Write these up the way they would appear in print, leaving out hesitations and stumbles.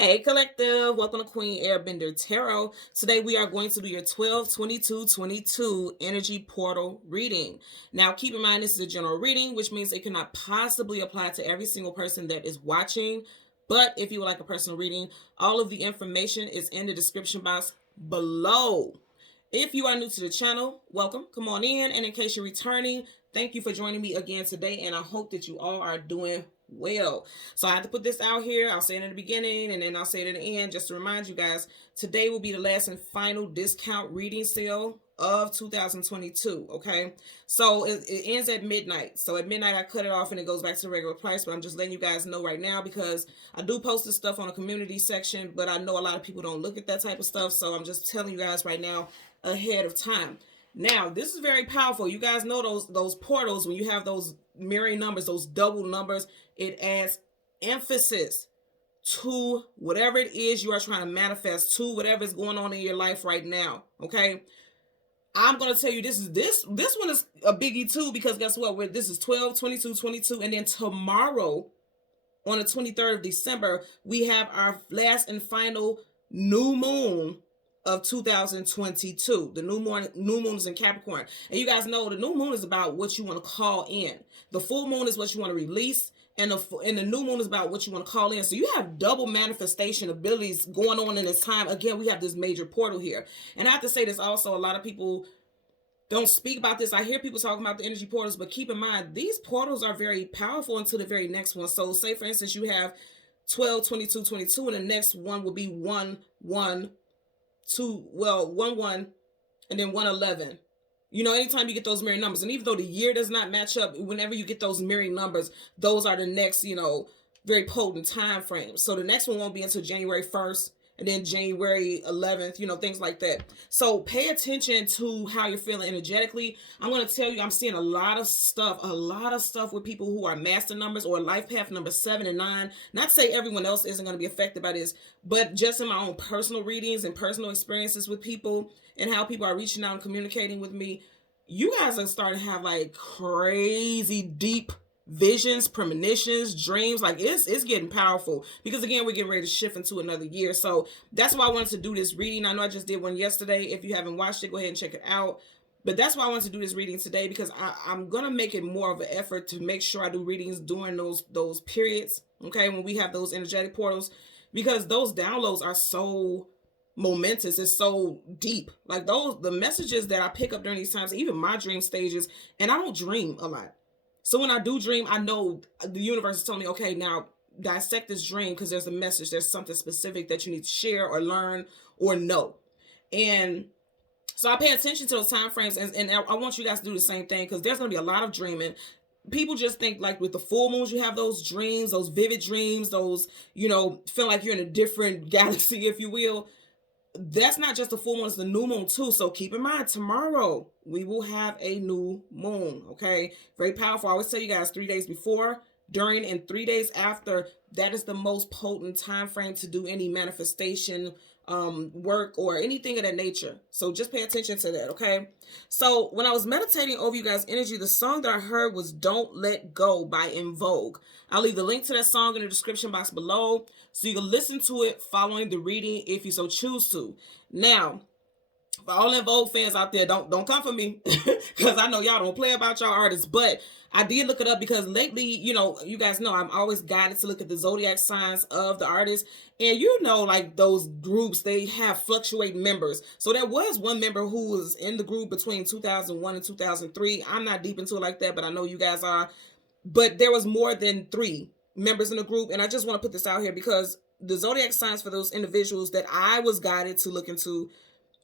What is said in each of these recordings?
Hey collective, welcome to Queen Airbender Tarot. Today we are going to do your 12-22-22 energy portal reading. Now keep in mind this is a general reading, which means it cannot possibly apply to every single person that is watching. But if you would like a personal reading, all of the information is in the description box below. If you are new to the channel, welcome, come on in. And in case you're returning, thank you for joining me again today. And I hope that you all are doing well. So I have to put this out here. I'll say it in the beginning and then I'll say it in the end just to remind you guys, today will be the last and final discount reading sale of 2022. Okay, so it ends at midnight. So at midnight I cut it off and it goes back to the regular price, but I'm just letting you guys know right now because I do post this stuff on the community section, but I know a lot of people don't look at that type of stuff, so I'm just telling you guys right now ahead of time. Now this is very powerful. You guys know those portals, when you have those mirroring numbers, those double numbers, it adds emphasis to whatever it is you are trying to manifest, to whatever is going on in your life right now. Okay, I'm going to tell you this one is a biggie too, because guess what, this is 12-22-22, and then tomorrow on the 23rd of December we have our last and final new moon of 2022. The new moon is in Capricorn, and you guys know the new moon is about what you want to call in. The full moon is what you want to release, and the new moon is about what you want to call in. So you have double manifestation abilities going on in this time. Again, we have this major portal here, and I have to say this also, a lot of people don't speak about this. I hear people talking about the energy portals, but keep in mind these portals are very powerful until the very next one. So say for instance you have 12-22-22, and the next one will be 1-1 1-1 and then 1-11. You know, anytime you get those mirroring numbers, and even though the year does not match up, whenever you get those mirroring numbers, those are the next, very potent time frames. So the next one won't be until January 1st, and then January 11th, things like that. So pay attention to how you're feeling energetically. I'm going to tell you, I'm seeing a lot of stuff with people who are master numbers or life path number 7 and 9. Not to say everyone else isn't going to be affected by this, but just in my own personal readings and personal experiences with people and how people are reaching out and communicating with me, you guys are starting to have like crazy deep visions, premonitions, dreams. Like it's getting powerful, because again we're getting ready to shift into another year. So that's why I wanted to do this reading. I know I just did one yesterday. If you haven't watched it, go ahead and check it out. But that's why I wanted to do this reading today, because I'm gonna make it more of an effort to make sure I do readings during those periods, okay, when we have those energetic portals, because those downloads are so momentous. It's so deep. Like the messages that I pick up during these times, even my dream stages, and I don't dream a lot. So when I do dream, I know the universe is telling me, okay, now dissect this dream, because there's a message, there's something specific that you need to share or learn or know. And so I pay attention to those time frames, and I want you guys to do the same thing, because there's going to be a lot of dreaming. People just think like with the full moons, you have those dreams, those vivid dreams, those, feel like you're in a different galaxy, if you will. That's not just the full moon, it's the new moon too. So keep in mind, tomorrow we will have a new moon. Okay, very powerful. I always tell you guys, 3 days before, during, and 3 days after, that is the most potent time frame to do any manifestation work or anything of that nature. So just pay attention to that. Okay, so when I was meditating over you guys' energy, the song that I heard was Don't Let Go by In Vogue. I'll leave the link to that song in the description box below, so you can listen to it following the reading if you so choose to. Now, for all In Vogue fans out there, don't come for me, because I know y'all don't play about y'all artists, but I did look it up, because lately, you guys know I'm always guided to look at the zodiac signs of the artists, and like those groups, they have fluctuating members. So there was one member who was in the group between 2001 and 2003. I'm not deep into it like that, but I know you guys are. But there was more than 3 members in the group, and I just want to put this out here, because the zodiac signs for those individuals that I was guided to look into: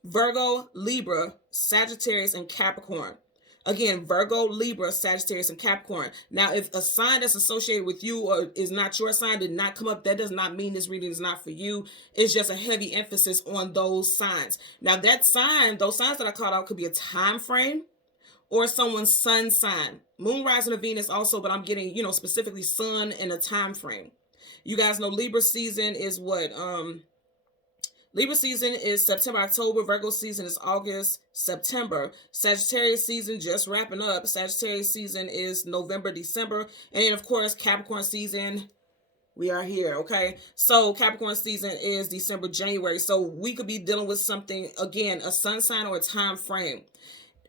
Virgo, Libra, Sagittarius, and Capricorn. Again, Virgo, Libra, Sagittarius, and Capricorn. Now, if a sign that's associated with you or is not your sign did not come up, that does not mean this reading is not for you. It's just a heavy emphasis on those signs. Now, those signs that I called out could be a time frame or someone's sun sign. Moon, rising, or Venus also, but I'm getting, specifically sun and a time frame. You guys know Libra season is what? Libra season is September, October. Virgo season is August, September. Sagittarius season just wrapping up. Sagittarius season is November, December. And then, of course, Capricorn season We are here, okay? So Capricorn season is December, January. So we could be dealing with something, again, a sun sign or a time frame.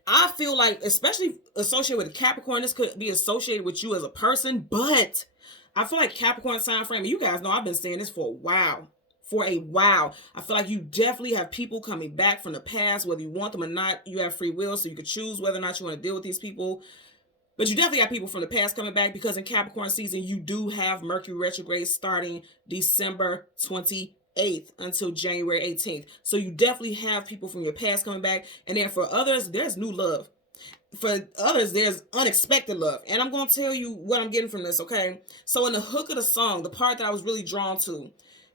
I feel like, especially associated with Capricorn, this could be associated with you as a person, but I feel like Capricorn sign frame, and you guys know I've been saying this for a while. For a while. I feel like you definitely have people coming back from the past, whether you want them or not. You have free will, so you could choose whether or not you want to deal with these people. But you definitely have people from the past coming back, because in Capricorn season, you do have Mercury retrograde starting December 28th until January 18th. So you definitely have people from your past coming back. And then for others, there's new love. For others, there's unexpected love. And I'm going to tell you what I'm getting from this, okay? So in the hook of the song, the part that I was really drawn to,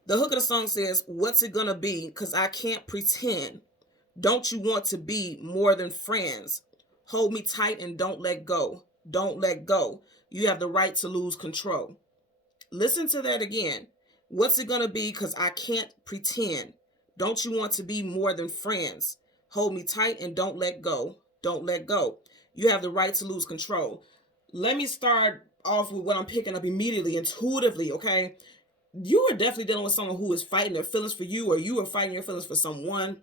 the hook of the song says, "What's it gonna be? Because I can't pretend. Don't you want to be more than friends? Hold me tight and don't let go. Don't let go. You have the right to lose control." Listen to that again. What's it gonna be? Because I can't pretend. Don't you want to be more than friends? Hold me tight and don't let go. Don't let go. You have the right to lose control. Let me start off with what I'm picking up immediately, intuitively, okay? You are definitely dealing with someone who is fighting their feelings for you, or you are fighting your feelings for someone.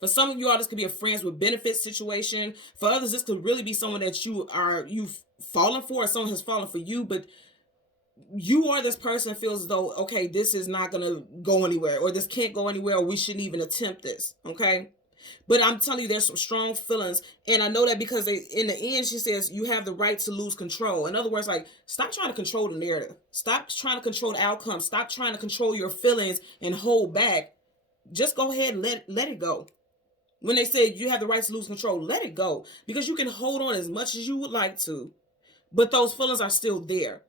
For some of you all, this could be a friends with benefits situation. For others, this could really be someone that you've fallen for, or someone has fallen for you, but you or this person feels as though, okay, this is not going to go anywhere, or this can't go anywhere, or we shouldn't even attempt this, okay? But I'm telling you, there's some strong feelings. And I know that because in the end, she says, you have the right to lose control. In other words, like, stop trying to control the narrative. Stop trying to control the outcome. Stop trying to control your feelings and hold back. Just go ahead and let it go. When they say you have the right to lose control, let it go. Because you can hold on as much as you would like to, but those feelings are still there.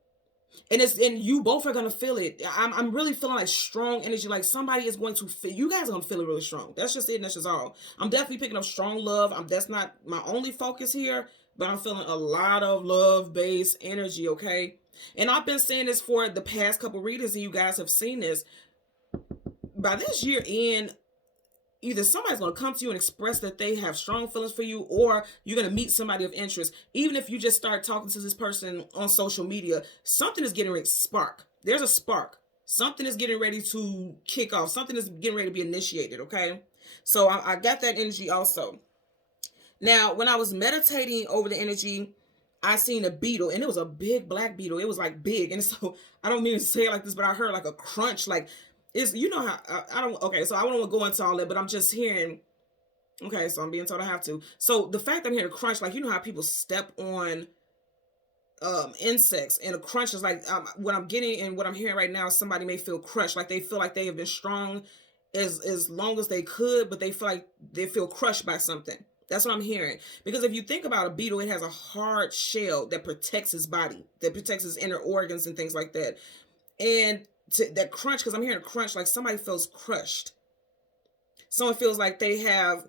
And you both are gonna feel it. I'm really feeling like strong energy. Like somebody is going to feel. You guys are gonna feel it really strong. That's just it. And that's just all. I'm definitely picking up strong love. That's not my only focus here, but I'm feeling a lot of love-based energy. Okay, and I've been saying this for the past couple readings, and you guys have seen this. By this year end, either somebody's going to come to you and express that they have strong feelings for you, or you're going to meet somebody of interest. Even if you just start talking to this person on social media, something is getting ready to spark. There's a spark. Something is getting ready to kick off. Something is getting ready to be initiated, okay? So I got that energy also. Now, when I was meditating over the energy, I seen a beetle, and it was a big black beetle. It was like big. And so I don't mean to say it like this, but I heard like a crunch, like, it's, you know how I don't, okay, so I don't want to go into all that, but I'm just hearing, okay, so I'm being told I have to. So the fact that I'm hearing a crunch, like, you know how people step on insects, and a crunch is like, what I'm getting and what I'm hearing right now is somebody may feel crushed, like they feel like they have been strong as long as they could, but they feel like they feel crushed by something. That's what I'm hearing. Because if you think about a beetle, it has a hard shell that protects his body, that protects his inner organs and things like that. And that crunch, because I'm hearing a crunch, like somebody feels crushed. Someone feels like they have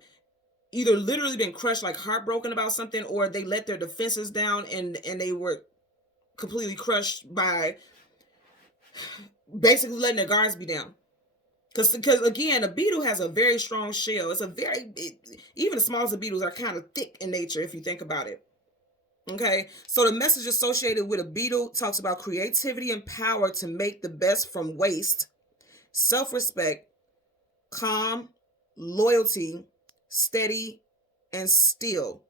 either literally been crushed, like heartbroken about something, or they let their defenses down and they were completely crushed by basically letting their guards be down. Because again, a beetle has a very strong shell. It's even the smallest of beetles are kind of thick in nature if you think about it. Okay, so the message associated with a beetle talks about creativity and power to make the best from waste, self-respect, calm, loyalty, steady, and still.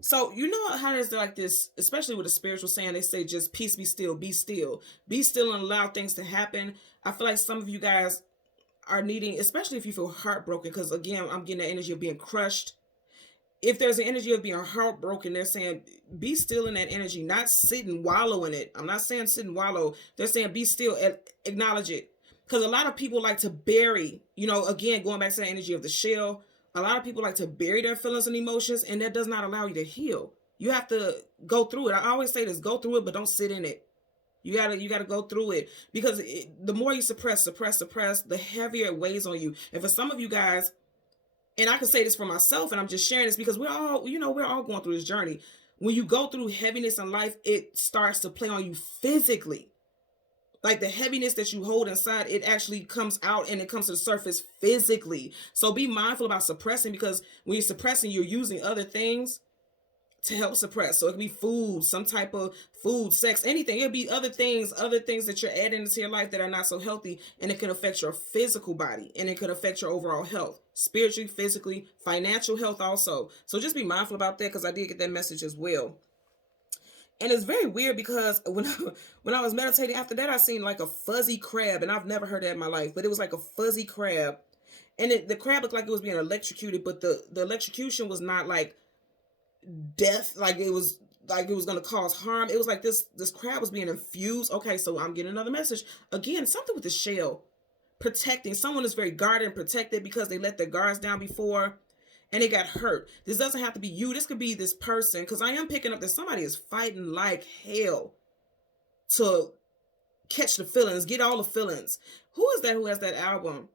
So you know how there's like this, especially with a spiritual saying, they say just peace, be still, be still. Be still and allow things to happen. I feel like some of you guys are needing, especially if you feel heartbroken, because again, I'm getting the energy of being crushed. If there's an energy of being heartbroken, they're saying be still in that energy, not sit and wallow in it. I'm not saying sit and wallow. They're saying be still and acknowledge it. Because a lot of people like to bury, again, going back to the energy of the shell, a lot of people like to bury their feelings and emotions, and that does not allow you to heal. You have to go through it. I always say this, go through it, but don't sit in it. You gotta go through it, because the more you suppress, the heavier it weighs on you. And for some of you guys, and I can say this for myself, and I'm just sharing this because we're all going through this journey. When you go through heaviness in life, it starts to play on you physically. Like the heaviness that you hold inside, it actually comes out and it comes to the surface physically. So be mindful about suppressing, because when you're suppressing, you're using other things to help suppress. So it could be food, some type of food, sex, anything. It'll be other things that you're adding into your life that are not so healthy, and it can affect your physical body, and it could affect your overall health, spiritually, physically, financial health also. So just be mindful about that, because I did get that message as well. And it's very weird because when I was meditating after that, I seen like a fuzzy crab, and I've never heard that in my life, but it was like a fuzzy crab, and the crab looked like it was being electrocuted, but the electrocution was not like death, like it was going to cause harm. It was like this crab was being infused. Okay, so I'm getting another message again, something with the shell, protecting someone is very guarded and protected because they let their guards down before and they got hurt. This doesn't have to be you, this could be this person, because I am picking up that somebody is fighting like hell to catch the feelings, get all the feelings. Who is that who has that album?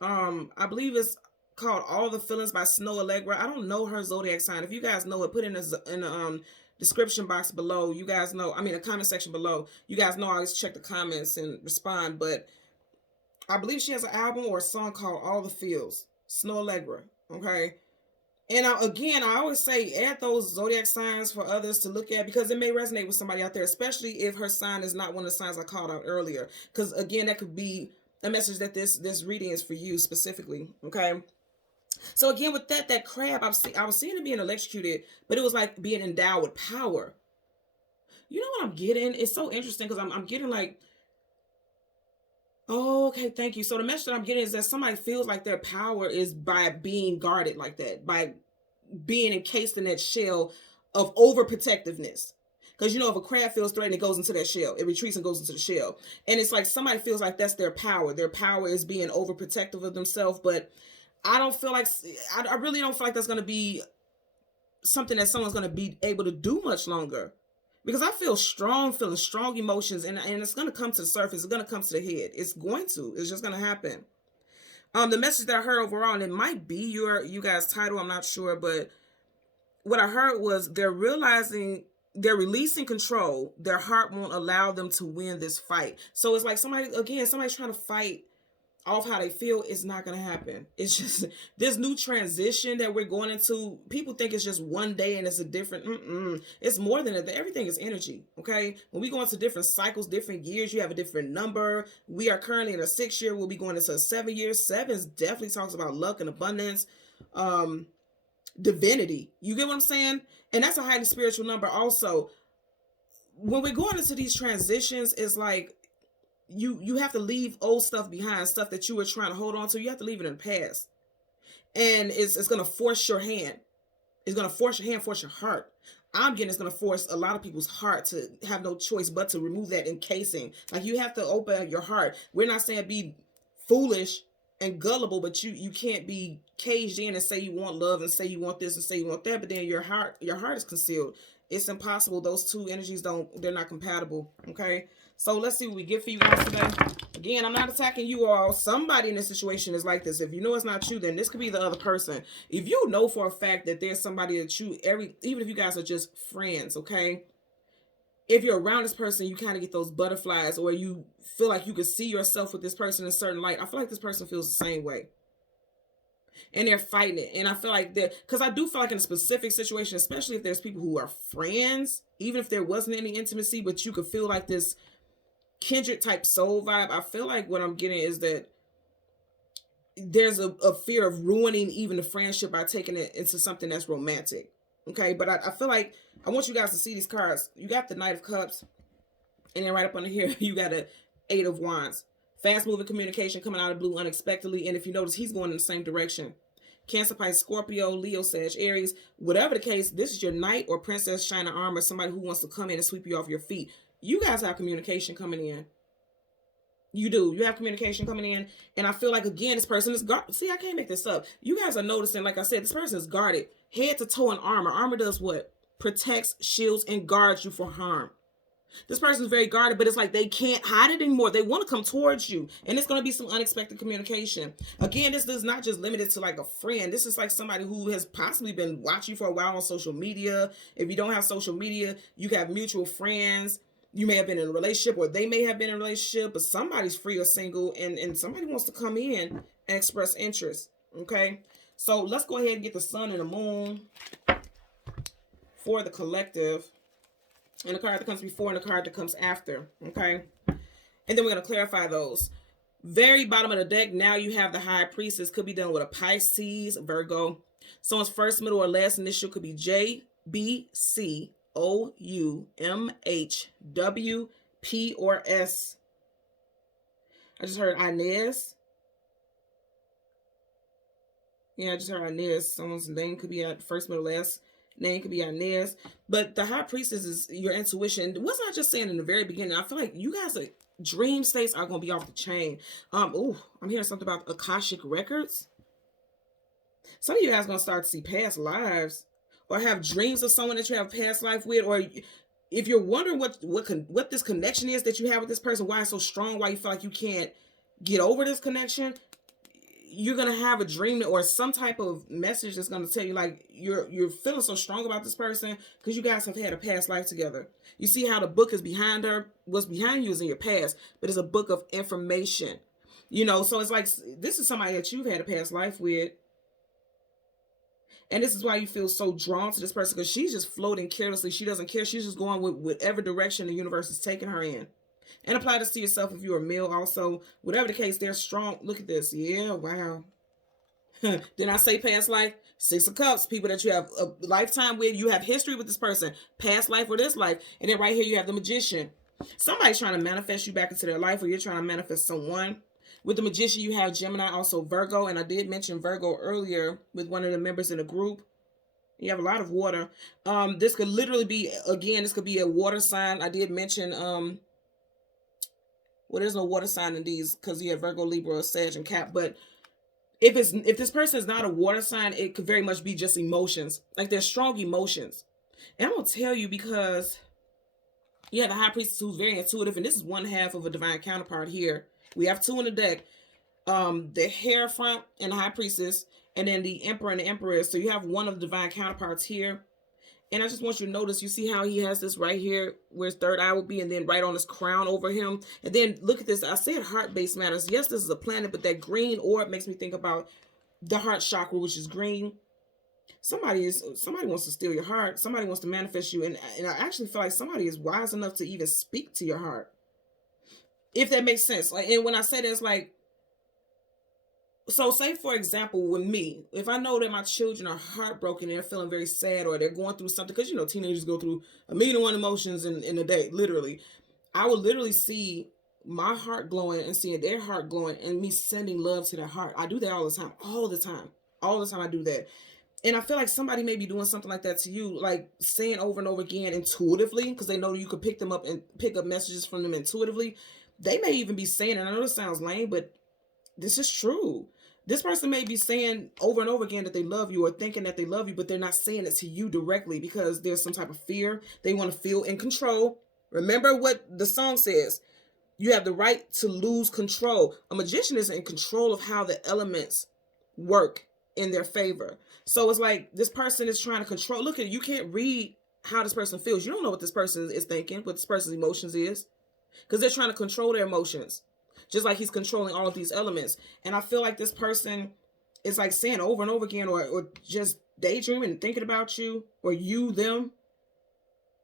I believe it's called All the Feelings by Snow Allegra. I don't know her zodiac sign. If you guys know it, put in the description box below. You guys know, I mean, the comment section below. You guys know I always check the comments and respond, but I believe she has an album or a song called All the Feels, Snow Allegra. Okay. And again, I always say add those zodiac signs for others to look at, because it may resonate with somebody out there, especially if her sign is not one of the signs I called out earlier. Because again, that could be a message that this reading is for you specifically. Okay. So again, with that crab, I was seeing it being electrocuted, but it was like being endowed with power. You know what I'm getting? It's so interesting because I'm getting like, oh, okay, thank you. So the message that I'm getting is that somebody feels like their power is by being guarded like that, by being encased in that shell of overprotectiveness. Because, you know, if a crab feels threatened, it goes into that shell. It retreats and goes into the shell. And it's like somebody feels like that's their power. Their power is being overprotective of themselves. But I don't feel like, I really don't feel like that's going to be something that someone's going to be able to do much longer. Because I feel feeling strong emotions, and it's going to come to the surface. It's going to come to the head. It's just going to happen. The message that I heard overall, and it might be you guys' title, I'm not sure, but what I heard was they're releasing control. Their heart won't allow them to win this fight. So it's like somebody's trying to fight off how they feel. It's not going to happen. It's just this new transition that we're going into. People think it's just one day and it's a different, it's more than that. Everything is energy. Okay. When we go into different cycles, different years, you have a different number. We are currently in a 6 year. We'll be going into a 7 year. 7 definitely talks about luck and abundance, divinity. You get what I'm saying? And that's a highly spiritual number. Also, when we're going into these transitions, it's like, you have to leave old stuff behind, stuff that you were trying to hold on to. You have to leave it in the past. And it's going to force your hand. It's going to force your hand, force your heart. I'm getting it's going to force a lot of people's heart to have no choice but to remove that encasing. Like, you have to open your heart. We're not saying be foolish and gullible, but you can't be caged in and say you want love and say you want this and say you want that, but then your heart is concealed. It's impossible. Those two energies they're not compatible. Okay. So let's see what we get for you guys today. Again, I'm not attacking you all. Somebody in this situation is like this. If you know it's not you, then this could be the other person. If you know for a fact that there's somebody that even if you guys are just friends, okay? If you're around this person, you kind of get those butterflies, or you feel like you could see yourself with this person in a certain light. I feel like this person feels the same way. And they're fighting it. And I feel like because I do feel like in a specific situation, especially if there's people who are friends, even if there wasn't any intimacy, but you could feel like this kindred type soul vibe. I feel like what I'm getting is that there's a fear of ruining even the friendship by taking it into something that's romantic. Okay, but I feel like I want you guys to see these cards. You got the Knight of Cups, and then right up under here, you got a 8 of Wands. Fast moving communication coming out of blue unexpectedly, and if you notice, he's going in the same direction. Cancer, Pisces, Scorpio, Leo, Sag, Aries. Whatever the case, this is your knight or princess shining armor, somebody who wants to come in and sweep you off your feet. You guys have communication coming in. You do. You have communication coming in. And I feel like, again, this person is guarded. See, I can't make this up. You guys are noticing, like I said, this person is guarded. Head to toe in armor. Armor does what? Protects, shields, and guards you for harm. This person is very guarded, but it's like they can't hide it anymore. They want to come towards you. And it's going to be some unexpected communication. Again, this is not just limited to like a friend. This is like somebody who has possibly been watching you for a while on social media. If you don't have social media, you have mutual friends. You may have been in a relationship, or they may have been in a relationship, but somebody's free or single, and somebody wants to come in and express interest. Okay, so let's go ahead and get the sun and the moon for the collective, and the card that comes before and the card that comes after. Okay. And then we're going to clarify those. Very bottom of the deck, now you have the High Priestess. Could be dealing with a Pisces, Virgo. Someone's first, middle, or last initial could be J, B, C, O, U, M, H, W, P, or S. I just heard Inez. Yeah, I just heard Inez. Someone's name could be at first, middle, last. Name could be Inez. But the High Priestess is your intuition. Wasn't I just saying in the very beginning? I feel like you guys are dream states are gonna be off the chain. I'm hearing something about Akashic records. Some of you guys are gonna start to see past lives, or have dreams of someone that you have a past life with, or if you're wondering what this connection is that you have with this person, why it's so strong, why you feel like you can't get over this connection, you're gonna have a dream or some type of message that's gonna tell you like you're feeling so strong about this person because you guys have had a past life together. You see how the book is behind her. What's behind you is in your past, but it's a book of information. You know, so it's like this is somebody that you've had a past life with. And this is why you feel so drawn to this person, because she's just floating carelessly. She doesn't care. She's just going with whatever direction the universe is taking her in. And apply this to yourself if you're a male also. Whatever the case, they're strong. Look at this. Yeah, wow. Didn't I say past life? Six of Cups. People that you have a lifetime with. You have history with this person. Past life or this life. And then right here you have the Magician. Somebody's trying to manifest you back into their life, or you're trying to manifest someone. With the Magician, you have Gemini, also Virgo. And I did mention Virgo earlier with one of the members in the group. You have a lot of water. This could literally be, again, this could be a water sign. I did mention, well, there's no water sign in these because you have Virgo, Libra, Sag, and Cap. But if this person is not a water sign, it could very much be just emotions. Like there's strong emotions. And I'm going to tell you because you have the High Priestess who's very intuitive. And this is one half of a divine counterpart here. We have two in the deck. The Hierophant and the High Priestess, and then the Emperor and the Empress. So you have one of the divine counterparts here. And I just want you to notice, you see how he has this right here where his third eye will be, and then right on his crown over him. And then look at this. I said heart-based matters. Yes, this is a planet, but that green orb makes me think about the heart chakra, which is green. Somebody wants to steal your heart. Somebody wants to manifest you. And I actually feel like somebody is wise enough to even speak to your heart. If that makes sense. Like, and when I say that, it's like, so say for example with me, if I know that my children are heartbroken and they're feeling very sad, or they're going through something, because you know teenagers go through 1,000,001 emotions in a day, literally. I would literally see my heart glowing and seeing their heart glowing, and me sending love to their heart. I do that all the time. I do that. And I feel like somebody may be doing something like that to you, like saying over and over again intuitively, because they know you could pick them up and pick up messages from them intuitively. They may even be saying, and I know this sounds lame, but this is true. This person may be saying over and over again that they love you, or thinking that they love you, but they're not saying it to you directly because there's some type of fear. They want to feel in control. Remember what the song says. You have the right to lose control. A magician is in control of how the elements work in their favor. So it's like this person is trying to control. Look at it. You can't read how this person feels. You don't know what this person is thinking, what this person's emotions is, because they're trying to control their emotions. Just like he's controlling all of these elements. And I feel like this person is like saying over and over again, or just daydreaming and thinking about you, or you, them.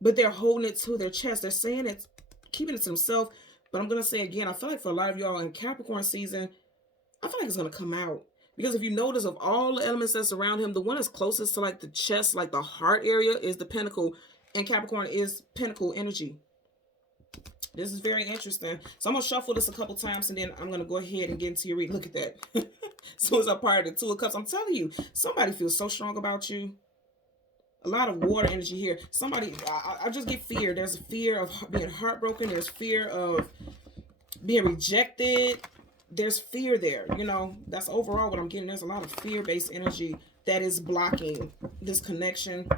But they're holding it to their chest. They're saying it, keeping it to themselves. But I'm going to say again, I feel like for a lot of y'all in Capricorn season, I feel like it's going to come out. Because if you notice, of all the elements that surround him, the one that's closest to like the chest, like the heart area, is the Pentacle. And Capricorn is Pentacle energy. This is very interesting. So I'm going to shuffle this a couple times, and then I'm going to go ahead and get into your read. Look at that. As soon as I part of the Two of Cups, I'm telling you, somebody feels so strong about you. A lot of water energy here. Somebody, I just get fear. There's a fear of being heartbroken. There's fear of being rejected. There's fear there. You know, that's overall what I'm getting. There's a lot of fear-based energy that is blocking this connection.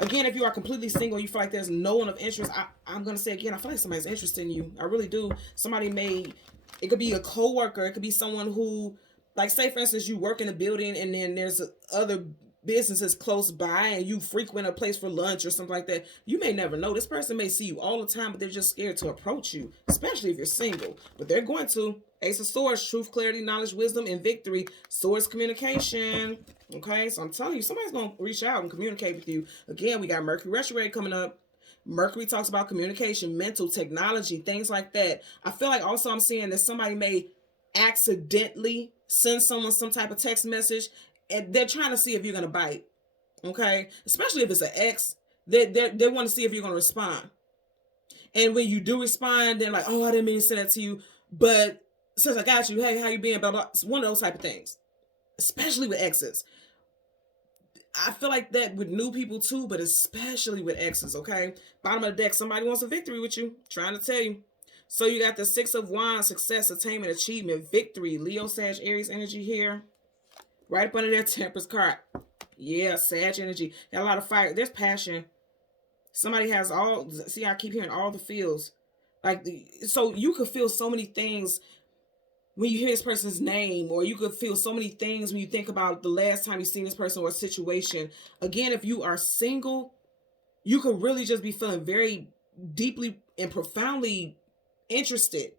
Again, if you are completely single, you feel like there's no one of interest, I'm going to say again, I feel like somebody's interested in you. I really do. It could be a coworker. It could be someone who, like say for instance, you work in a building and then there's other businesses close by and you frequent a place for lunch or something like that. You may never know. This person may see you all the time, but they're just scared to approach you, especially if you're single. But they're going to. Ace of Swords, truth, clarity, knowledge, wisdom, and victory. Swords, communication. Okay, so I'm telling you, somebody's going to reach out and communicate with you. Again, we got Mercury retrograde coming up. Mercury talks about communication, mental, technology, things like that. I feel like also I'm seeing that somebody may accidentally send someone some type of text message and they're trying to see if you're going to bite. Okay, especially if it's an ex, they want to see if you're going to respond. And when you do respond, they're like, "Oh, I didn't mean to send that to you, but since I got you, hey, how you been?" Blah blah. It's one of those type of things, especially with exes. I feel like that with new people too, but especially with exes. Okay, bottom of the deck, somebody wants a victory with you. Trying to tell you. So you got the Six of Wands, success, attainment, achievement, victory. Leo, Sag, Aries energy here. Right up under their Temperance card. Yeah, Sag energy. Got a lot of fire. There's passion. Somebody has all. See, I keep hearing all the feels. Like, so you could feel so many things when you hear this person's name, or you could feel so many things when you think about the last time you seen this person or a situation. Again, if you are single, you could really just be feeling very deeply and profoundly interested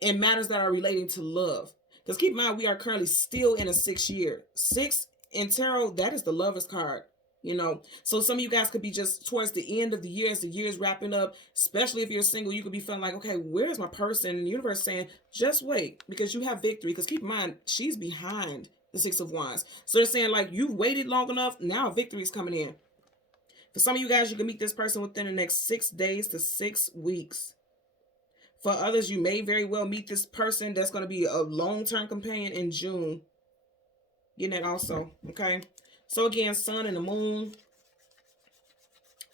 in matters that are relating to love. Because keep in mind, we are currently still in a 6 year. 6 in tarot, that is the Lover's card. You know, so some of you guys could be just towards the end of the year, as the year's wrapping up. Especially if you're single, you could be feeling like, okay, where's my person? And the universe saying, just wait, because you have victory. Because keep in mind, she's behind the Six of Wands. So they're saying, like, you've waited long enough, now victory is coming in. For some of you guys, you can meet this person within the next 6 days to 6 weeks. For others, you may very well meet this person that's going to be a long-term companion in June. Getting that also, okay? So again, Sun and the Moon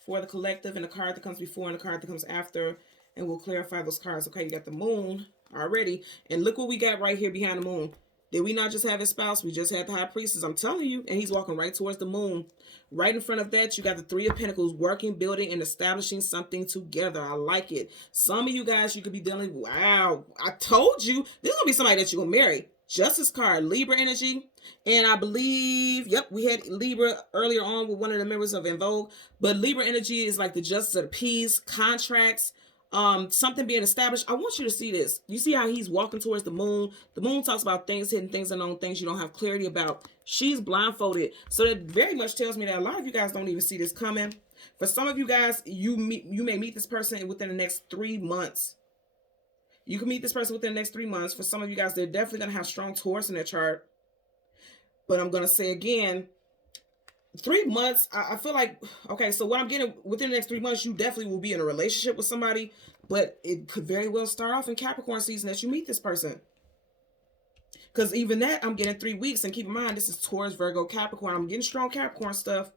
for the collective, and the card that comes before and the card that comes after. And we'll clarify those cards. Okay, you got the Moon already. And look what we got right here behind the Moon. Did we not just have his spouse? We just had the High Priestess. I'm telling you. And he's walking right towards the Moon. Right in front of that, you got the Three of Pentacles, working, building, and establishing something together. I like it. Some of you guys, you could be dealing, wow, I told you, this is going to be somebody that you're going to marry. Justice card, Libra energy. And I believe, yep, we had Libra earlier on with one of the members of En Vogue. But Libra energy is like the justice of the peace, contracts, something being established. I want you to see this. You see how he's walking towards the Moon? The Moon talks about things, hidden things, unknown things you don't have clarity about. She's blindfolded. So that very much tells me that a lot of you guys don't even see this coming. For some of you guys, you may meet this person within the next 3 months. You can meet this person within the next 3 months. For some of you guys, they're definitely going to have strong Taurus in their chart. But I'm going to say again, 3 months, I feel like, okay, so what I'm getting within the next 3 months, you definitely will be in a relationship with somebody, but it could very well start off in Capricorn season that you meet this person. Because even that, I'm getting 3 weeks, and keep in mind, this is Taurus, Virgo, Capricorn. I'm getting strong Capricorn stuff.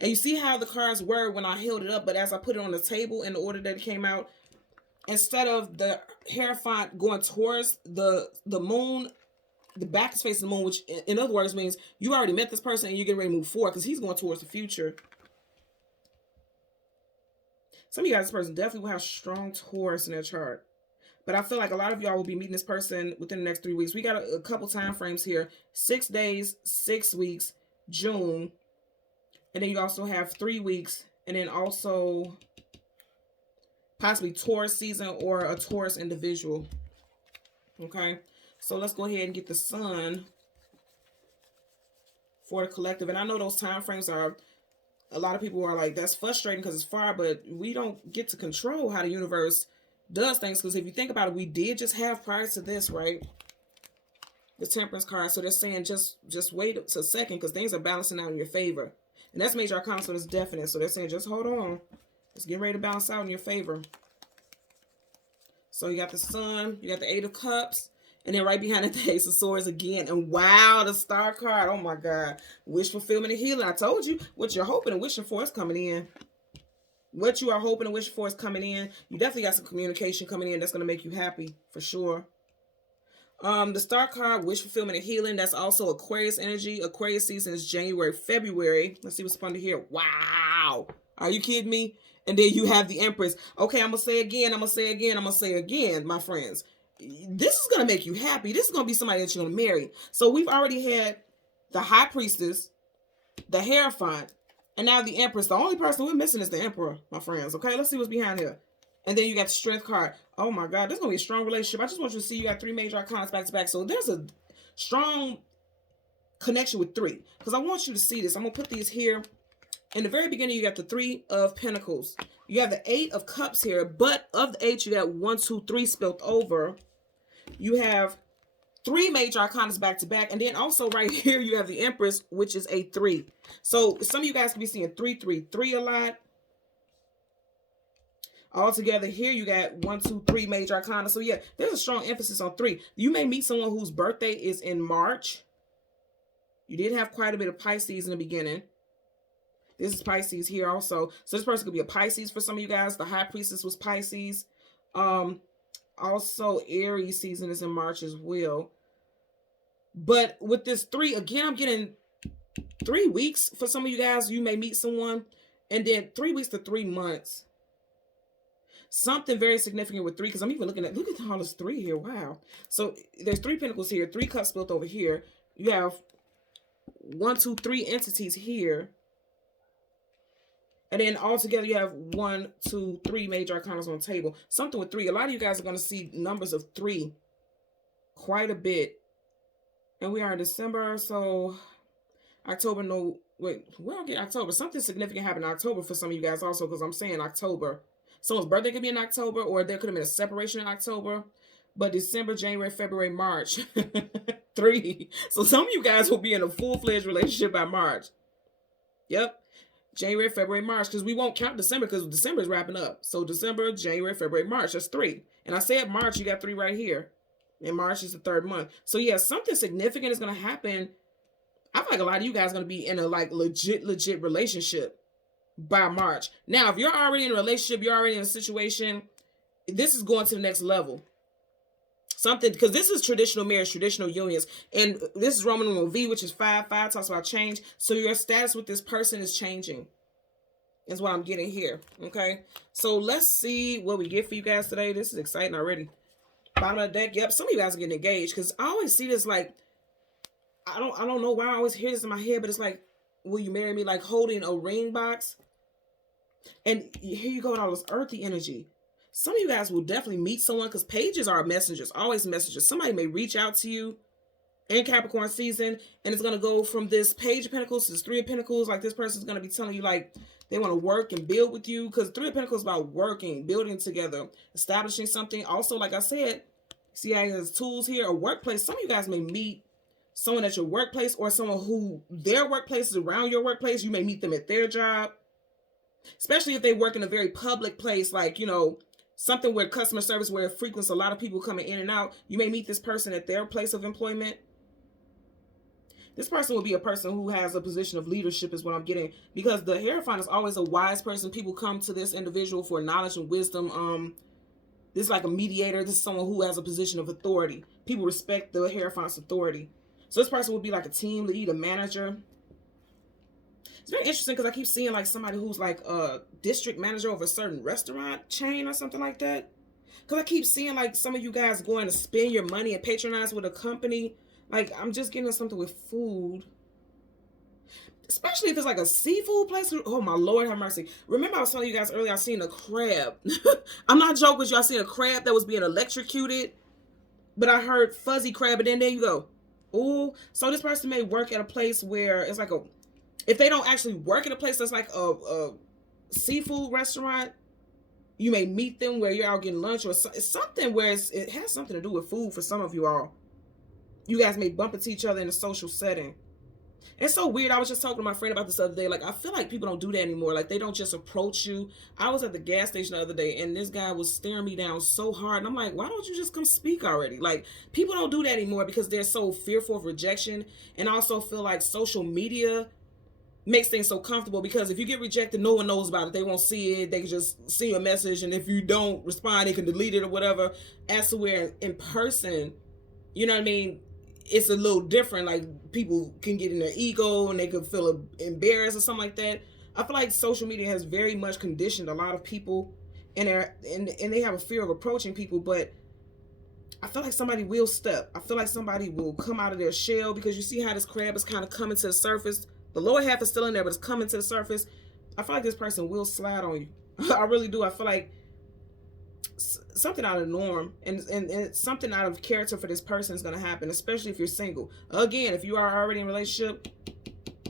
And you see how the cards were when I held it up, but as I put it on the table in the order that it came out, instead of the Hierophant going towards the Moon, the back is facing the Moon, which in other words means you already met this person and you're getting ready to move forward because he's going towards the future. Some of you guys, this person definitely will have strong Taurus in their chart. But I feel like a lot of y'all will be meeting this person within the next 3 weeks. We got a couple time frames here. 6 days, 6 weeks, June. And then you also have 3 weeks. And then also possibly Taurus season or a Taurus individual. Okay. So let's go ahead and get the Sun for the collective. And I know those time frames are, a lot of people are like, that's frustrating because it's far, but we don't get to control how the universe does things. Because if you think about it, we did just have prior to this, right? The Temperance card. So they're saying just wait a second because things are balancing out in your favor. And that's major arcana, so it's definite. So they're saying just hold on. It's getting ready to balance out in your favor. So you got the Sun, you got the Eight of Cups, and then right behind it, the Ace of Swords again. And wow, the Star card. Oh my God. Wish fulfillment and healing. I told you what you're hoping and wishing for is coming in. What you are hoping and wishing for is coming in. You definitely got some communication coming in that's going to make you happy for sure. The Star card, wish fulfillment and healing. That's also Aquarius energy. Aquarius season is January, February. Let's see what's fun to hear. Wow. Are you kidding me? And then you have the Empress. Okay, I'm going to say again. I'm going to say again. I'm going to say again, my friends. This is going to make you happy. This is going to be somebody that you're going to marry. So we've already had the High Priestess, the Hierophant, and now the Empress. The only person we're missing is the Emperor, my friends. Okay, let's see what's behind here. And then you got the Strength card. Oh my God, this is going to be a strong relationship. I just want you to see you got 3 major arcana back to back. So there's a strong connection with 3, because I want you to see this. I'm gonna put these here. In the very beginning, you got the 3 of Pentacles. You have the 8 of Cups here, but of the 8, you got 1, 2, 3 spilled over. You have 3 major arcanas back to back, and then also right here you have the Empress, which is a 3. So some of you guys can be seeing 3, 3, 3 a lot. All together here, you got 1, 2, 3 major arcana. So yeah, there's a strong emphasis on 3. You may meet someone whose birthday is in March. You did have quite a bit of Pisces in the beginning. This is Pisces here also. So this person could be a Pisces for some of you guys. The High Priestess was Pisces. Also, Aries season is in March as well. But with this 3, again, I'm getting 3 weeks for some of you guys. You may meet someone. And then 3 weeks to 3 months. Something very significant with 3, because I'm even looking at, look at all this 3 here. Wow. So there's 3 pentacles here, 3 cups built over here. You have 1, 2, 3 entities here. And then all together you have 1, 2, 3 major arcanas on the table. Something with 3. A lot of you guys are going to see numbers of 3 quite a bit. And we are in December, so October, no, wait, we don't get October. Something significant happened in October for some of you guys also, because I'm saying October. Someone's birthday could be in October, or there could have been a separation in October. But December, January, February, March. 3. So some of you guys will be in a full-fledged relationship by March. Yep. January, February, March. Because we won't count December, because December is wrapping up. So December, January, February, March. That's 3. And I said March, you got 3 right here. And March is the 3rd month. So yeah, something significant is going to happen. I feel like a lot of you guys are going to be in a like legit relationship by March. Now, if you're already in a relationship, you're already in a situation, this is going to the next level. Something, because this is traditional marriage, traditional unions. And this is Roman numeral V, which is 5. 5 talks about change. So your status with this person is changing. Is what I'm getting here. Okay. So let's see what we get for you guys today. This is exciting already. Bottom of the deck. Yep. Some of you guys are getting engaged, because I always see this like, I don't know why I always hear this in my head, but it's like, will you marry me? Like holding a ring box. And here you go with all this earthy energy. Some of you guys will definitely meet someone, because pages are messengers, always messengers. Somebody may reach out to you in Capricorn season, and it's going to go from this Page of Pentacles to this 3 of Pentacles. Like this person's going to be telling you like they want to work and build with you, because 3 of Pentacles is about working, building together, establishing something. Also, like I said, see how he has tools here, a workplace. Some of you guys may meet someone at your workplace, or someone who their workplace is around your workplace. You may meet them at their job. Especially if they work in a very public place, like, you know, something where customer service, where it frequents a lot of people coming in and out. You may meet this person at their place of employment. This person will be a person who has a position of leadership is what I'm getting, because the Hierophant is always a wise person. People come to this individual for knowledge and wisdom. This is like a mediator. This is someone who has a position of authority. People respect the Hierophant's authority. So this person will be like a team lead, a manager. It's very interesting, because I keep seeing like somebody who's like a district manager of a certain restaurant chain or something like that. Because I keep seeing like some of you guys going to spend your money and patronize with a company. Like I'm just getting something with food. Especially if it's like a seafood place. Oh my Lord, have mercy. Remember I was telling you guys earlier, I seen a crab. I'm not joking with you. I seen a crab that was being electrocuted. But I heard fuzzy crab, and then there you go. Ooh. So this person may work at a place where it's like a, if they don't actually work in a place that's like a seafood restaurant, you may meet them where you're out getting lunch, or something where it has something to do with food for some of you all. You guys may bump into each other in a social setting. It's so weird. I was just talking to my friend about this the other day. Like, I feel like people don't do that anymore. Like, they don't just approach you. I was at the gas station the other day, and this guy was staring me down so hard. And I'm like, why don't you just come speak already? Like, people don't do that anymore because they're so fearful of rejection. And I also feel like social media makes things so comfortable, because if you get rejected, no one knows about it. They won't see it. They can just see a message, and if you don't respond, they can delete it or whatever. As to where in person, you know what I mean, it's a little different. Like, people can get in their ego and they could feel embarrassed or something like that. I feel like social media has very much conditioned a lot of people, and they have a fear of approaching people. But I feel like somebody will step. I feel like somebody will come out of their shell, because you see how this crab is kind of coming to the surface. The lower half is still in there, but it's coming to the surface. I feel like this person will slide on you. I really do. I feel like something out of the norm, and something out of character for this person is going to happen, especially if you're single. Again, if you are already in a relationship,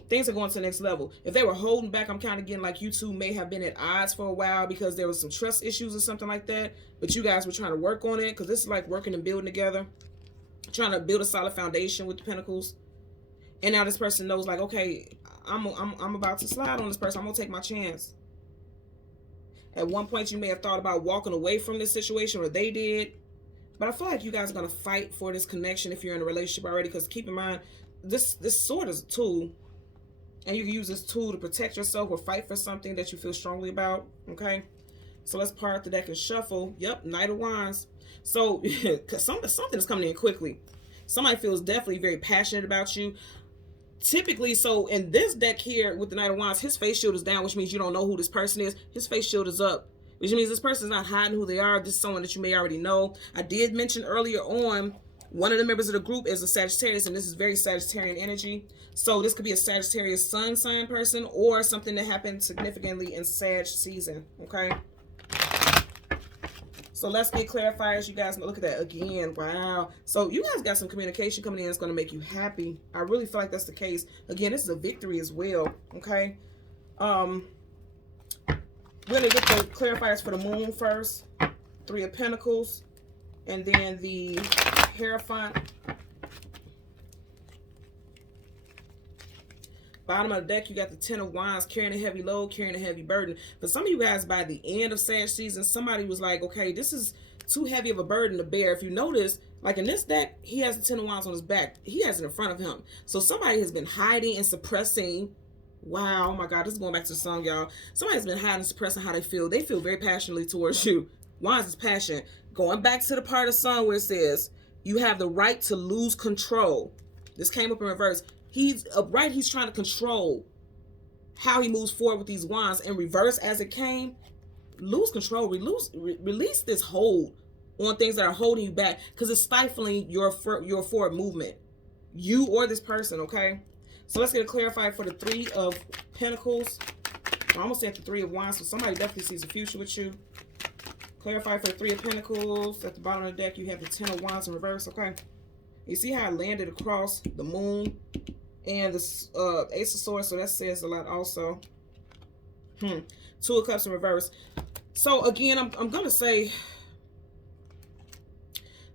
things are going to the next level. If they were holding back, I'm kind of getting like you two may have been at odds for a while because there was some trust issues or something like that, but you guys were trying to work on it, because this is like working and building together, trying to build a solid foundation with the Pentacles. And now this person knows, like, okay, I'm about to slide on this person. I'm gonna take my chance. At one point, you may have thought about walking away from this situation, or they did. But I feel like you guys are gonna fight for this connection if you're in a relationship already. Because keep in mind, this sword is a tool, and you can use this tool to protect yourself or fight for something that you feel strongly about. Okay, so let's part the deck and shuffle. Yep, Knight of Wands. So, because something is coming in quickly. Somebody feels definitely very passionate about you. Typically, so in this deck here with the Knight of Wands, his face shield is down, which means you don't know who this person is. His face shield is up, which means this person is not hiding who they are. This is someone that you may already know. I did mention earlier on, one of the members of the group is a Sagittarius, and this is very Sagittarian energy. So this could be a Sagittarius sun sign person, or something that happened significantly in Sag season. Okay, so let's get clarifiers. You guys look at that again. Wow. So you guys got some communication coming in that's going to make you happy. I really feel like that's the case. Again, this is a victory as well. Okay. We're going to get the clarifiers for the moon first. 3 of Pentacles. And then the Hierophant. Bottom of the deck, you got the 10 of Wands, carrying a heavy load, carrying a heavy burden. For some of you guys, by the end of Sag season, somebody was like, okay, this is too heavy of a burden to bear. If you notice, like in this deck, he has the 10 of Wands on his back. He has it in front of him. So somebody has been hiding and suppressing. Wow, oh my God, this is going back to the song, y'all. Somebody's been hiding and suppressing how they feel. They feel very passionately towards you. Wands is passion. Going back to the part of the song where it says, you have the right to lose control. This came up in reverse. He's upright. He's trying to control how he moves forward with these wands. In reverse, as it came, lose control. Release this hold on things that are holding you back, because it's stifling your forward movement. You or this person, okay? So let's get a clarifier for the 3 of Pentacles. I almost said the 3 of Wands, so somebody definitely sees a future with you. Clarify for the 3 of Pentacles. At the bottom of the deck, you have the 10 of Wands in reverse, okay? You see how I landed across the moon and the Ace of Swords, so that says a lot also. 2 of Cups in reverse. So again, I'm gonna say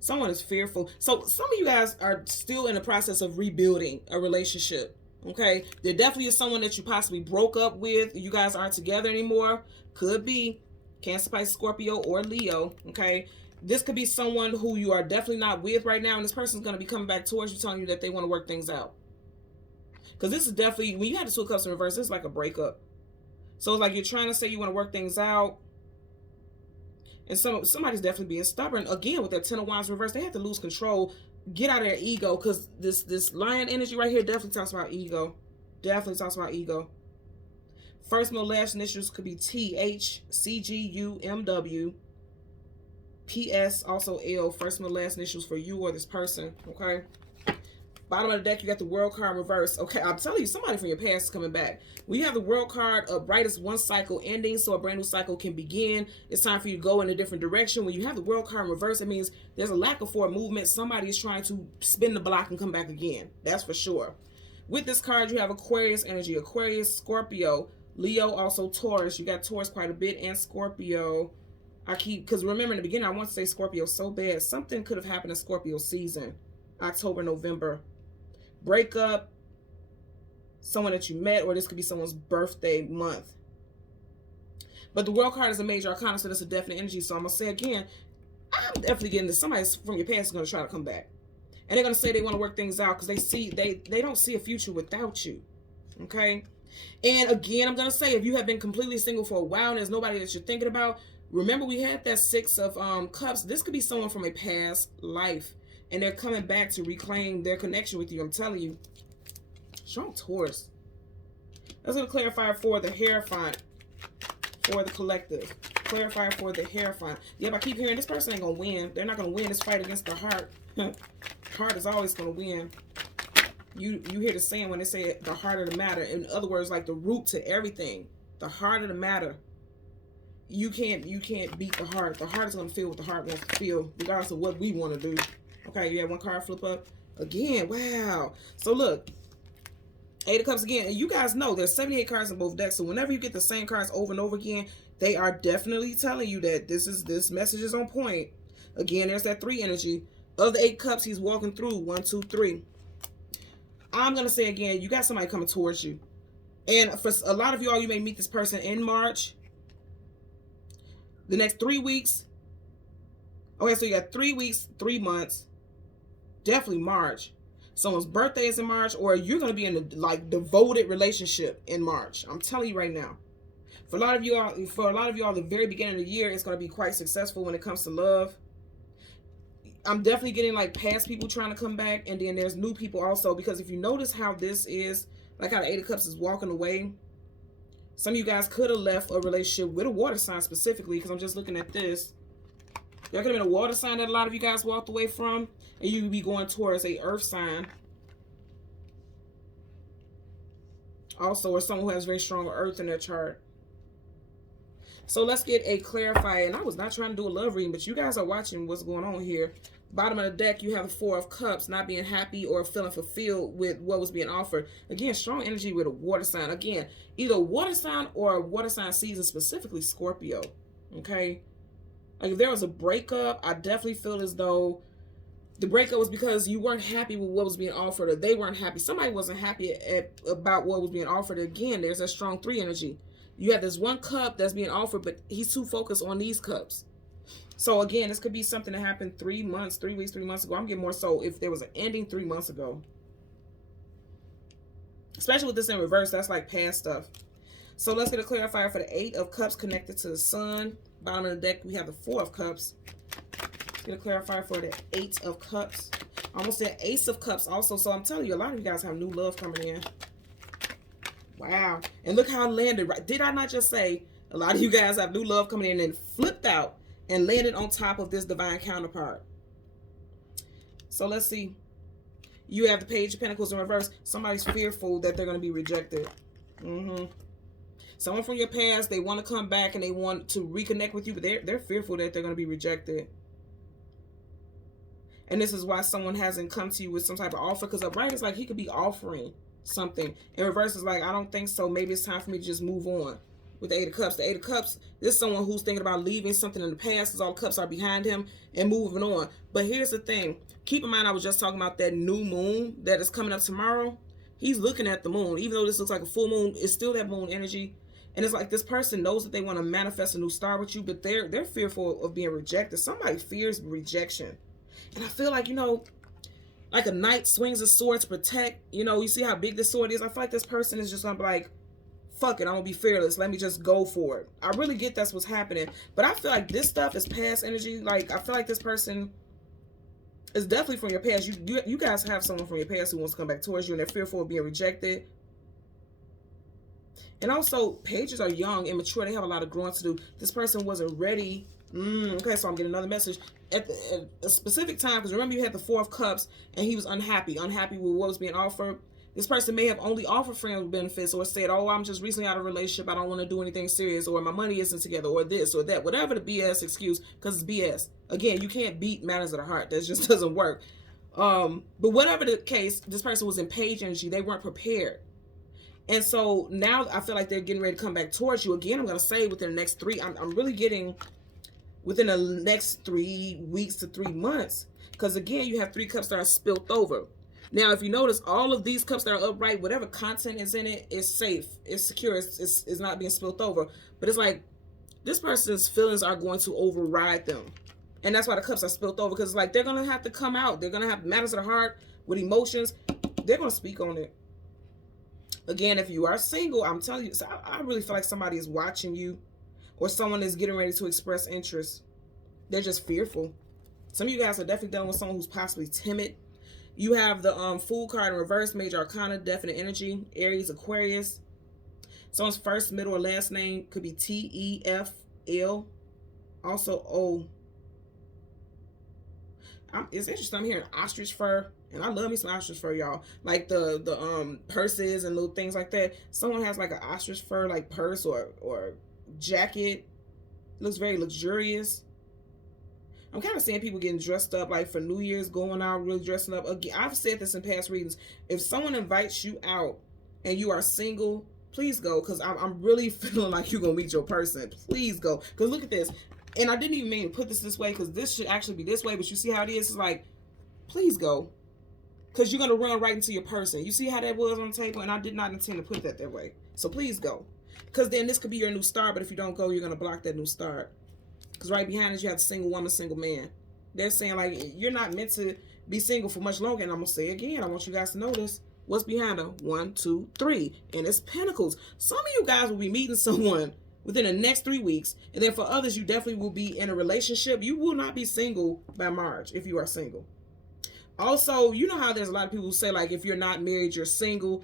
someone is fearful. So some of you guys are still in the process of rebuilding a relationship. Okay, there definitely is someone that you possibly broke up with. You guys aren't together anymore. Could be Cancer, Pisces, Scorpio, or Leo. Okay, this could be someone who you are definitely not with right now, and this person's going to be coming back towards you, telling you that they want to work things out. Because this is definitely, when you have the 2 of Cups in reverse, it's like a breakup. So it's like you're trying to say you want to work things out, and somebody's definitely being stubborn. Again, with that 10 of Wands reverse, they have to lose control, get out of their ego, because this lion energy right here definitely talks about ego. Definitely talks about ego. First, middle, last initials could be T, H, C, G, U, M, W, P, S, also L. First, middle, last initials for you or this person, okay? Bottom of the deck, you got the World card in reverse. Okay, I'm telling you, somebody from your past is coming back. When you have the World card, upright is one cycle ending, so a brand new cycle can begin. It's time for you to go in a different direction. When you have the World card in reverse, it means there's a lack of forward movement. Somebody is trying to spin the block and come back again. That's for sure. With this card, you have Aquarius energy, Aquarius, Scorpio, Leo, also Taurus. You got Taurus quite a bit, and Scorpio. Because remember in the beginning, I want to say Scorpio so bad. Something could have happened in Scorpio season, October, November. Breakup, someone that you met, or this could be someone's birthday month. But the World card is a major arcana, so that's a definite energy. So I'm going to say again, I'm definitely getting this. Somebody from your past is going to try to come back. And they're going to say they want to work things out because they don't see a future without you. Okay? And again, I'm going to say, if you have been completely single for a while and there's nobody that you're thinking about, remember we had that 6 of Cups. This could be someone from a past life, and they're coming back to reclaim their connection with you. I'm telling you. Strong Taurus. Let's go to clarifier for the Hierophant, for the collective. Clarifier for the Hierophant. Yep, I keep hearing this person ain't going to win. They're not going to win this fight against the heart. Heart is always going to win. You hear the saying when they say the heart of the matter. In other words, like the root to everything. The heart of the matter. you can't beat the heart. The heart is going to feel what the heart wants to feel, regardless of what we want to do. Okay, you have one card flip up again. Wow. So look, Eight of Cups again, and you guys know there's 78 cards in both decks, so whenever you get the same cards over and over again, they are definitely telling you that this message is on point. Again, there's that 3 energy. Of the 8 cups, he's walking through 1, 2, 3. I'm going to say again, you got somebody coming towards you. And for a lot of y'all, you may meet this person in March. The next 3 weeks. Okay, so you got 3 weeks, 3 months. Definitely March. Someone's birthday is in March, or you're going to be in a like devoted relationship in March. I'm telling you right now. For a lot of y'all, the very beginning of the year is going to be quite successful when it comes to love. I'm definitely getting like past people trying to come back, and then there's new people also, because if you notice how this is, like how the 8 of Cups is walking away, some of you guys could have left a relationship with a water sign specifically, because I'm just looking at this. There could have been a water sign that a lot of you guys walked away from, and you would be going towards a earth sign. Also, or someone who has very strong earth in their chart. So let's get a clarifier. And I was not trying to do a love reading, but you guys are watching what's going on here. Bottom of the deck, you have the 4 of Cups, not being happy or feeling fulfilled with what was being offered. Again, strong energy with a water sign. Again, either a water sign or a water sign season, specifically Scorpio. Okay? Like if there was a breakup, I definitely feel as though the breakup was because you weren't happy with what was being offered, or they weren't happy. Somebody wasn't happy about what was being offered. Again, there's a strong 3 energy. You have this 1 cup that's being offered, but he's too focused on these cups. So again, this could be something that happened 3 months, 3 weeks, 3 months ago. I'm getting more so if there was an ending 3 months ago. Especially with this in reverse, that's like past stuff. So let's get a clarifier for the 8 of Cups connected to the Sun. Bottom of the deck, we have the 4 of Cups. Let's get a clarifier for the 8 of Cups. I almost said Ace of Cups also. So I'm telling you, a lot of you guys have new love coming in. Wow. And look how it landed. Right? Did I not just say a lot of you guys have new love coming in and flipped out and landed on top of this divine counterpart? So let's see. You have the Page of Pentacles in reverse. Somebody's fearful that they're going to be rejected. Someone from your past, they want to come back and they want to reconnect with you, but they're fearful that they're going to be rejected. And this is why someone hasn't come to you with some type of offer, because upright is like he could be offering something. In reverse is like, I don't think so. Maybe it's time for me to just move on. With the 8 of Cups. The 8 of Cups, this is someone who's thinking about leaving something in the past, because all cups are behind him, and moving on. But here's the thing. Keep in mind, I was just talking about that new moon that is coming up tomorrow. He's looking at the moon. Even though this looks like a full moon, it's still that moon energy. And it's like this person knows that they want to manifest a new star with you, but they're fearful of being rejected. Somebody fears rejection. And I feel like, you know, like a knight swings a sword to protect. You know, you see how big this sword is? I feel like this person is just going to be like, fuck it, I'm going to be fearless. Let me just go for it. I really get that's what's happening. But I feel like this stuff is past energy. Like, I feel like this person is definitely from your past. You guys have someone from your past who wants to come back towards you, and they're fearful of being rejected. And also, pages are young, immature. They have a lot of growing to do. This person wasn't ready. Okay, so I'm getting another message. At a specific time, because remember you had the 4 of Cups, and he was unhappy with what was being offered. This person may have only offered friends with benefits, or said, oh, I'm just recently out of a relationship, I don't want to do anything serious, or my money isn't together, or this or that, whatever the BS excuse, because it's BS. Again, you can't beat matters of the heart. That just doesn't work. But whatever the case, this person was in page energy. They weren't prepared. And so now I feel like they're getting ready to come back towards you. Again, I'm going to say within the next 3, I'm really getting within the next 3 weeks to 3 months. Because again, you have 3 cups that are spilt over. Now, if you notice, all of these cups that are upright, whatever content is in it, is safe. It's secure. It's not being spilt over. But it's like this person's feelings are going to override them. And that's why the cups are spilt over. Because it's like they're going to have to come out. They're going to have matters of the heart with emotions. They're going to speak on it. Again, if you are single, I'm telling you, so I really feel like somebody is watching you, or someone is getting ready to express interest. They're just fearful. Some of you guys are definitely dealing with someone who's possibly timid. You have the Fool card in reverse, Major Arcana, definite energy, Aries, Aquarius. Someone's first, middle, or last name could be T-E-F-L. Also O. It's interesting. I'm hearing ostrich fur. And I love me some ostrich fur, y'all. Like the purses and little things like that. Someone has like an ostrich fur like purse or jacket. It looks very luxurious. I'm kind of seeing people getting dressed up, like for New Year's, going out, really dressing up. Again, I've said this in past readings. If someone invites you out and you are single, please go, because I'm really feeling like you're going to meet your person. Please go. Because look at this. And I didn't even mean to put this way, because this should actually be this way, but you see how it is? It's like, please go. Because you're going to run right into your person. You see how that was on the table? And I did not intend to put that way. So please go. Because then this could be your new start, but if you don't go, you're going to block that new start. Because right behind it, you have the single woman, single man. They're saying, like, you're not meant to be single for much longer. And I'm going to say again, I want you guys to know this. What's behind her? 1, 2, 3. And it's pentacles. Some of you guys will be meeting someone within the next 3 weeks. And then for others, you definitely will be in a relationship. You will not be single by March if you are single. Also, you know how there's a lot of people who say, like, if you're not married, you're single.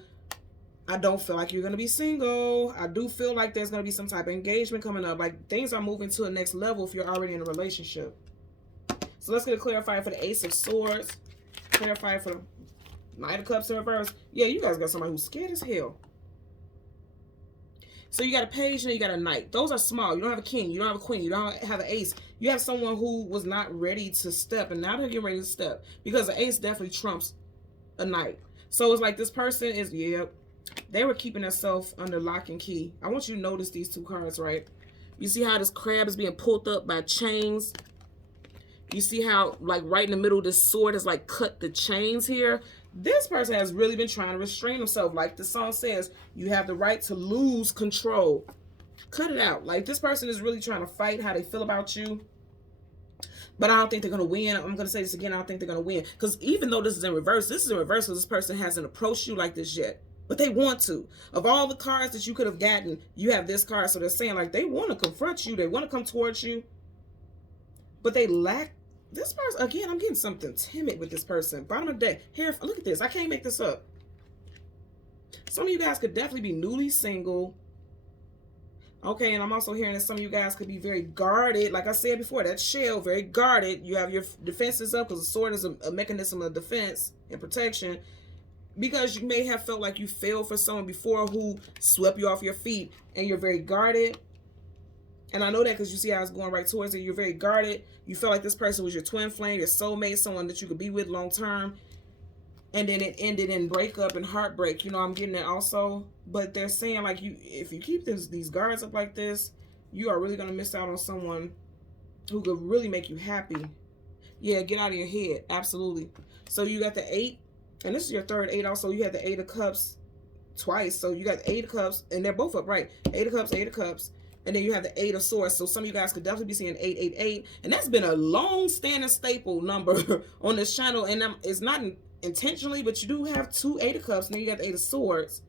I don't feel like you're going to be single. I do feel like there's going to be some type of engagement coming up. Like, things are moving to the next level if you're already in a relationship. So let's get a clarifier for the Ace of Swords. Clarifier for the Knight of Cups in reverse. Yeah, you guys got somebody who's scared as hell. So you got a page and you got a knight. Those are small. You don't have a king. You don't have a queen. You don't have an ace. You have someone who was not ready to step, and now they're getting ready to step, because the ace definitely trumps a knight. So it's like this person is, they were keeping themselves under lock and key. I want you to notice these two cards, right? You see how this crab is being pulled up by chains? You see how, like, right in the middle of this sword is like cut the chains here? This person has really been trying to restrain himself. Like the song says, you have the right to lose control. Cut it out. Like, this person is really trying to fight how they feel about you. But I don't think they're going to win. I'm going to say this again. I don't think they're going to win. Because even though this is in reverse because this person hasn't approached you like this yet. But they want to. Of all the cards that you could have gotten, you have this card. So they're saying, like, they want to confront you. They want to come towards you. But they lack. This person, again, I'm getting something timid with this person. Bottom of the deck. Here, look at this. I can't make this up. Some of you guys could definitely be newly single. Okay, and I'm also hearing that some of you guys could be very guarded. Like I said before, that shell, very guarded. You have your defenses up because the sword is a mechanism of defense and protection. Because you may have felt like you failed for someone before who swept you off your feet, and you're very guarded. And I know that because you see how it's going right towards it. You're very guarded. You felt like this person was your twin flame, your soulmate, someone that you could be with long term. And then it ended in breakup and heartbreak. You know, I'm getting that also. But they're saying, like, if you keep these guards up like this, you are really going to miss out on someone who could really make you happy. Yeah, get out of your head. Absolutely. So you got the 8. And this is your third 8 also. You had the 8 of Cups twice. So you got the 8 of Cups. And they're both up, right? 8 of Cups, 8 of Cups. And then you have the 8 of Swords. So some of you guys could definitely be seeing 888. And that's been a long-standing staple number on this channel. And it's not intentionally, but you do have 2 8 of Cups. And then you got the 8 of Swords.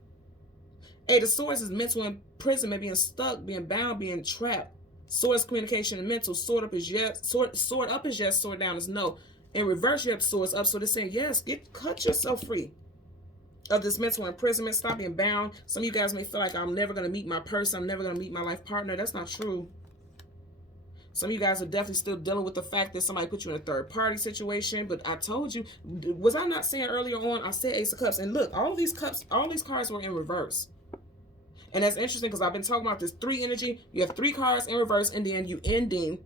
8 of Swords is mental imprisonment, being stuck, being bound, being trapped. Swords, communication, and mental. Sword up is yes. Sword up is yes. Sword down is no. In reverse, you have swords up. So they're saying, yes, cut yourself free of this mental imprisonment. Stop being bound. Some of you guys may feel like, I'm never going to meet my person. I'm never going to meet my life partner. That's not true. Some of you guys are definitely still dealing with the fact that somebody put you in a third party situation. But I told you, was I not saying earlier on, I said Ace of Cups. And look, all these cards were in reverse. And that's interesting because I've been talking about this 3 energy. You have 3 cards in reverse, and then you ending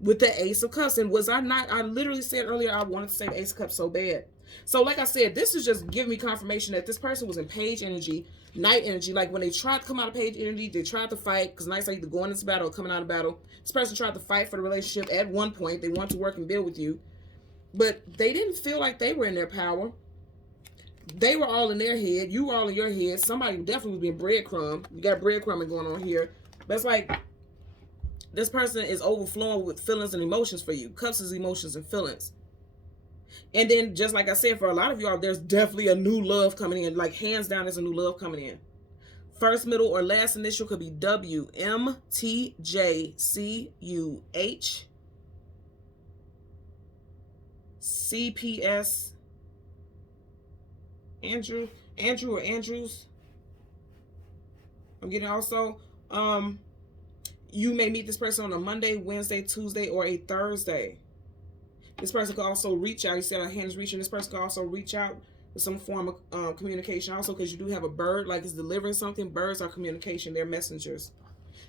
with the Ace of Cups. And was I not, I literally said earlier I wanted to say the Ace of Cups so bad. So like I said, this is just giving me confirmation that this person was in page energy, knight energy. Like when they tried to come out of page energy, they tried to fight, because knights are either going into battle or coming out of battle. This person tried to fight for the relationship at one point. They want to work and build with you. But they didn't feel like they were in their power. They were all in their head. You were all in your head. Somebody definitely was being breadcrumb. You got breadcrumbing going on here. But it's like, this person is overflowing with feelings and emotions for you. Cups is emotions and feelings. And then, just like I said, for a lot of y'all, there's definitely a new love coming in. Like, hands down, there's a new love coming in. First, middle, or last initial could be W, M, T, J, C, U, H, C, P, S, Andrew or Andrews. I'm getting also, you may meet this person on a Monday, Wednesday, Tuesday, or a Thursday. This person could also reach out. You said our hands reaching. This person could also reach out with some form of communication. Also, because you do have a bird, like it's delivering something. Birds are communication. They're messengers.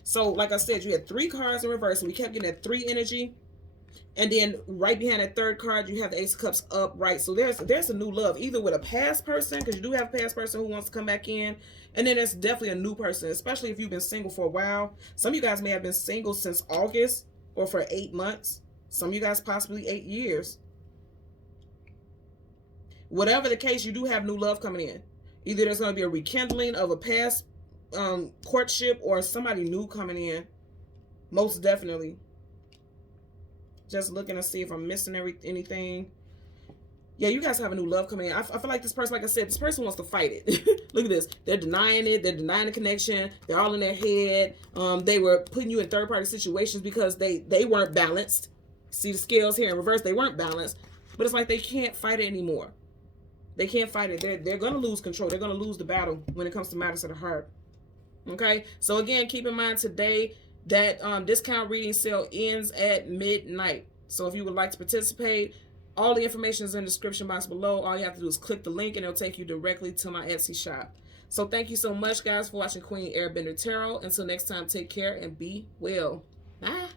So, like I said, you had 3 cards in reverse, and we kept getting that 3 energy. And then right behind that 3rd card, you have the Ace of Cups upright. So there's a new love, either with a past person, because you do have a past person who wants to come back in. And then there's definitely a new person, especially if you've been single for a while. Some of you guys may have been single since August or for 8 months. Some of you guys possibly 8 years. Whatever the case, you do have new love coming in. Either there's going to be a rekindling of a past courtship or somebody new coming in. Most definitely. Just looking to see if I'm missing anything. Yeah, you guys have a new love coming in. I feel like this person, like I said, this person wants to fight it. Look at this. They're denying it. They're denying the connection. They're all in their head. They were putting you in third-party situations because they weren't balanced. See the scales here in reverse. They weren't balanced. But it's like they can't fight it anymore. They can't fight it. They're going to lose control. They're going to lose the battle when it comes to matters of the heart. Okay? So again, keep in mind today that discount reading sale ends at midnight. So if you would like to participate, all the information is in the description box below. All you have to do is click the link and it'll take you directly to my Etsy shop. So thank you so much, guys, for watching Queen Airbender Tarot. Until next time, take care and be well. Bye.